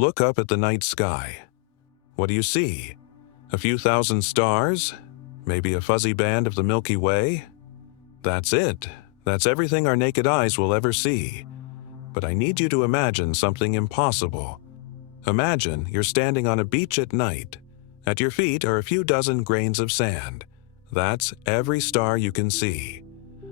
look up at the night sky. What do you see? A few thousand stars? Maybe a fuzzy band of the Milky Way? That's it. That's everything our naked eyes will ever see. But I need you to imagine something impossible. Imagine you're standing on a beach at night. At your feet are a few dozen grains of sand. That's every star you can see.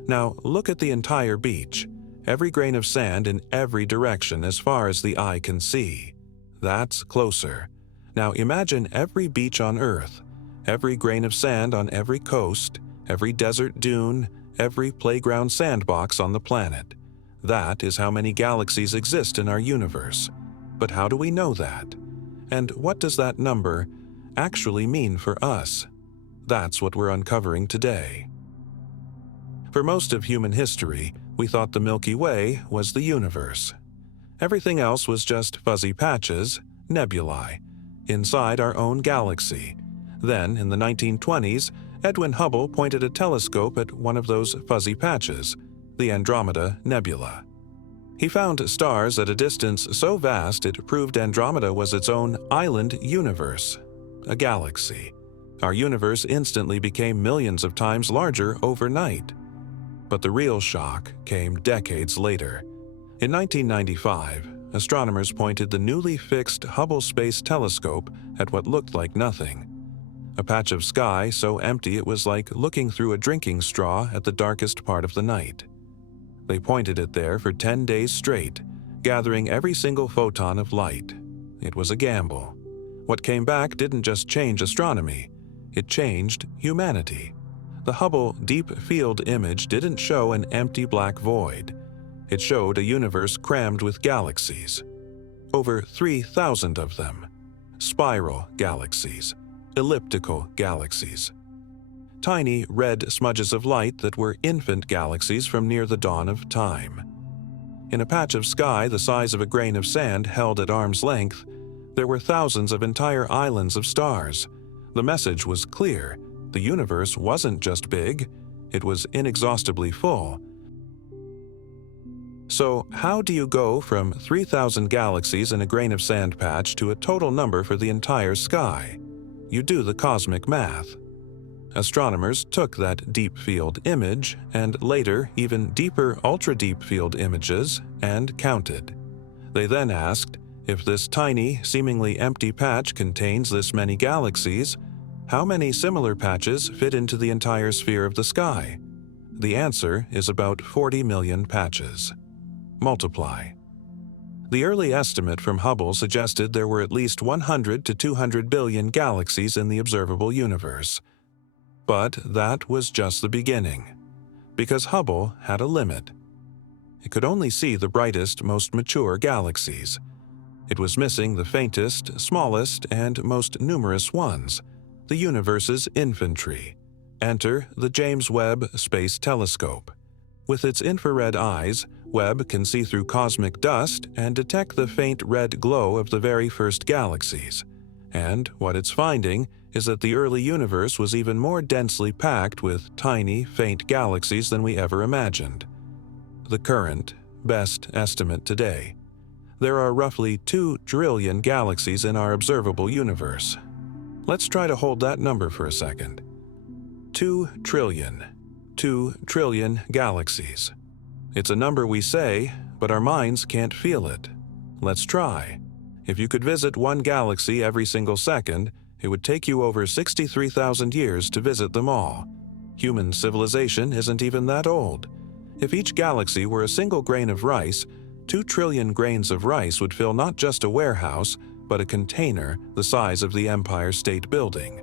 Now look at the entire beach. Every grain of sand in every direction as far as the eye can see. That's closer. Now imagine every beach on Earth, every grain of sand on every coast, every desert dune, every playground sandbox on the planet. That is how many galaxies exist in our universe. But how do we know that? And what does that number actually mean for us? That's what we're uncovering today. For most of human history, we thought the Milky Way was the universe. Everything else was just fuzzy patches, nebulae, inside our own galaxy. Then, in the 1920s, Edwin Hubble pointed a telescope at one of those fuzzy patches, the Andromeda Nebula. He found stars at a distance so vast it proved Andromeda was its own island universe, a galaxy. Our universe instantly became millions of times larger overnight. But the real shock came decades later. In 1995, astronomers pointed the newly fixed Hubble Space Telescope at what looked like nothing. A patch of sky so empty it was like looking through a drinking straw at the darkest part of the night. They pointed it there for 10 days straight, gathering every single photon of light. It was a gamble. What came back didn't just change astronomy, it changed humanity. The Hubble Deep Field image didn't show an empty black void. It showed a universe crammed with galaxies. Over 3,000 of them. Spiral galaxies. Elliptical galaxies. Tiny red smudges of light that were infant galaxies from near the dawn of time. In a patch of sky the size of a grain of sand held at arm's length, there were thousands of entire islands of stars. The message was clear. The universe wasn't just big, it was inexhaustibly full. So, how do you go from 3,000 galaxies in a grain of sand patch to a total number for the entire sky? You do the cosmic math. Astronomers took that deep field image, and later even deeper ultra-deep field images, and counted. They then asked, if this tiny, seemingly empty patch contains this many galaxies, how many similar patches fit into the entire sphere of the sky? The answer is about 40 million patches. Multiply. The early estimate from Hubble suggested there were at least 100 to 200 billion galaxies in the observable universe. But that was just the beginning, because Hubble had a limit. It could only see the brightest, most mature galaxies. It was missing the faintest, smallest, and most numerous ones, the universe's infantry. Enter the James Webb Space Telescope. With its infrared eyes, Webb can see through cosmic dust and detect the faint red glow of the very first galaxies. And what it's finding is that the early universe was even more densely packed with tiny, faint galaxies than we ever imagined. The current, best estimate today. There are roughly 2 trillion galaxies in our observable universe. Let's try to hold that number for a second. 2 trillion. 2 trillion galaxies. It's a number we say, but our minds can't feel it. Let's try. If you could visit one galaxy every single second, it would take you over 63,000 years to visit them all. Human civilization isn't even that old. If each galaxy were a single grain of rice, 2 trillion grains of rice would fill not just a warehouse, but a container the size of the Empire State Building.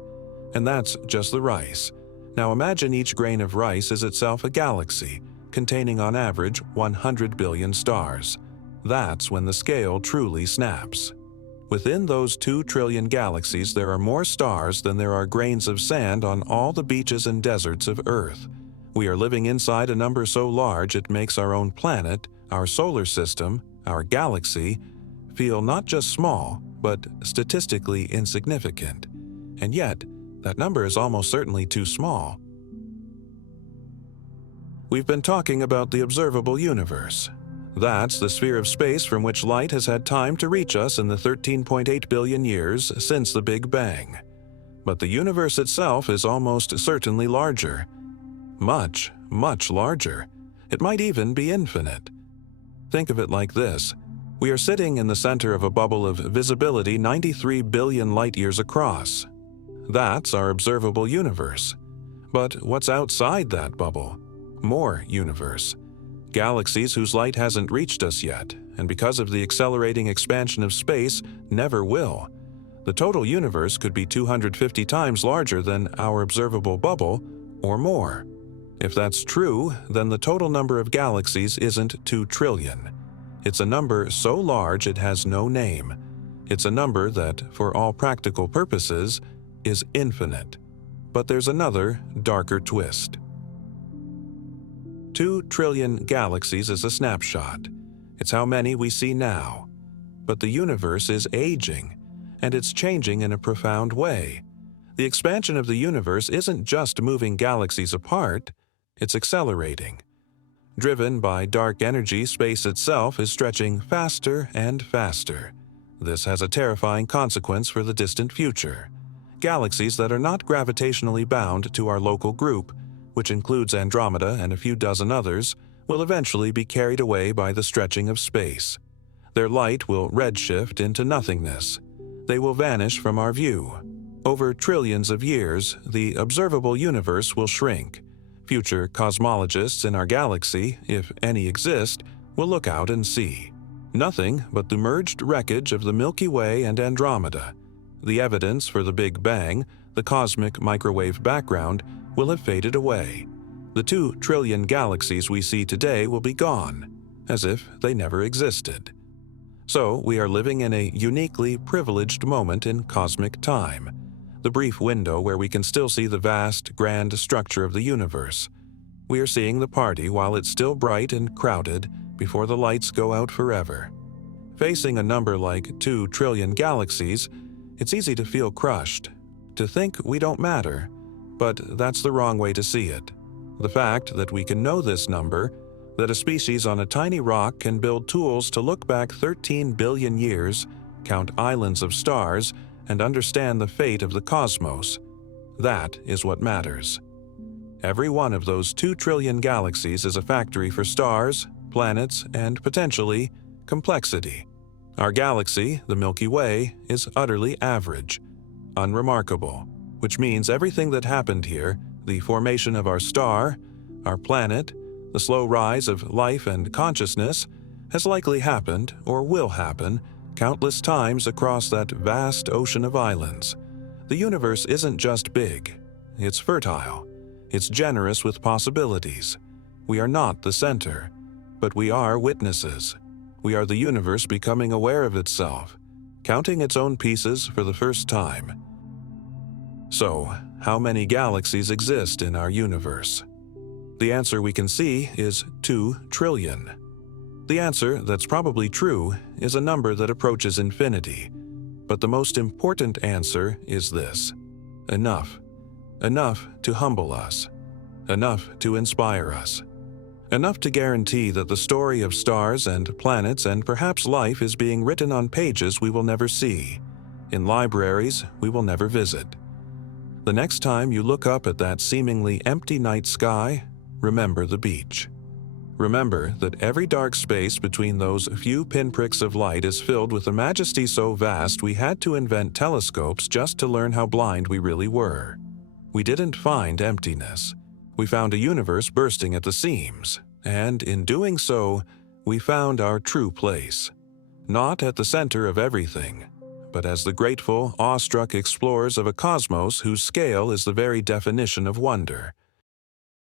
And that's just the rice. Now imagine each grain of rice is itself a galaxy, containing on average 100 billion stars. That's when the scale truly snaps. Within those 2 trillion galaxies there are more stars than there are grains of sand on all the beaches and deserts of Earth. We are living inside a number so large it makes our own planet, our solar system, our galaxy, feel not just small, but statistically insignificant. And yet, that number is almost certainly too small. We've been talking about the observable universe. That's the sphere of space from which light has had time to reach us in the 13.8 billion years since the Big Bang. But the universe itself is almost certainly larger. Much, much larger. It might even be infinite. Think of it like this. We are sitting in the center of a bubble of visibility 93 billion light-years across. That's our observable universe. But what's outside that bubble? More universe. Galaxies whose light hasn't reached us yet, and because of the accelerating expansion of space, never will. The total universe could be 250 times larger than our observable bubble, or more. If that's true, then the total number of galaxies isn't 2 trillion. It's a number so large it has no name. It's a number that, for all practical purposes, is infinite. But there's another, darker twist. 2 trillion galaxies is a snapshot. It's how many we see now. But the universe is aging, and it's changing in a profound way. The expansion of the universe isn't just moving galaxies apart, it's accelerating. Driven by dark energy, space itself is stretching faster and faster. This has a terrifying consequence for the distant future. Galaxies that are not gravitationally bound to our local group, which includes Andromeda and a few dozen others, will eventually be carried away by the stretching of space. Their light will redshift into nothingness. They will vanish from our view. Over trillions of years, the observable universe will shrink. Future cosmologists in our galaxy, if any exist, will look out and see nothing but the merged wreckage of the Milky Way and Andromeda. The evidence for the Big Bang, the cosmic microwave background, will have faded away. The 2 trillion galaxies we see today will be gone, as if they never existed. So we are living in a uniquely privileged moment in cosmic time, the brief window where we can still see the vast, grand structure of the universe. We are seeing the party while it's still bright and crowded before the lights go out forever. Facing a number like 2 trillion galaxies, it's easy to feel crushed, to think we don't matter, but that's the wrong way to see it. The fact that we can know this number, that a species on a tiny rock can build tools to look back 13 billion years, count islands of stars, and understand the fate of the cosmos, that is what matters. Every one of those 2 trillion galaxies is a factory for stars, planets, and potentially complexity. Our galaxy, the Milky Way, is utterly average, unremarkable, which means everything that happened here, the formation of our star, our planet, the slow rise of life and consciousness, has likely happened or will happen countless times across that vast ocean of islands. The universe isn't just big, it's fertile. It's generous with possibilities. We are not the center, but we are witnesses. We are the universe becoming aware of itself, counting its own pieces for the first time. So, how many galaxies exist in our universe? The answer we can see is 2 trillion. The answer that's probably true is a number that approaches infinity. But the most important answer is this: enough. Enough to humble us. Enough to inspire us. Enough to guarantee that the story of stars and planets and perhaps life is being written on pages we will never see, in libraries we will never visit. The next time you look up at that seemingly empty night sky, remember the beach. Remember that every dark space between those few pinpricks of light is filled with a majesty so vast we had to invent telescopes just to learn how blind we really were. We didn't find emptiness. We found a universe bursting at the seams, and in doing so, we found our true place. Not at the center of everything, but as the grateful, awestruck explorers of a cosmos whose scale is the very definition of wonder.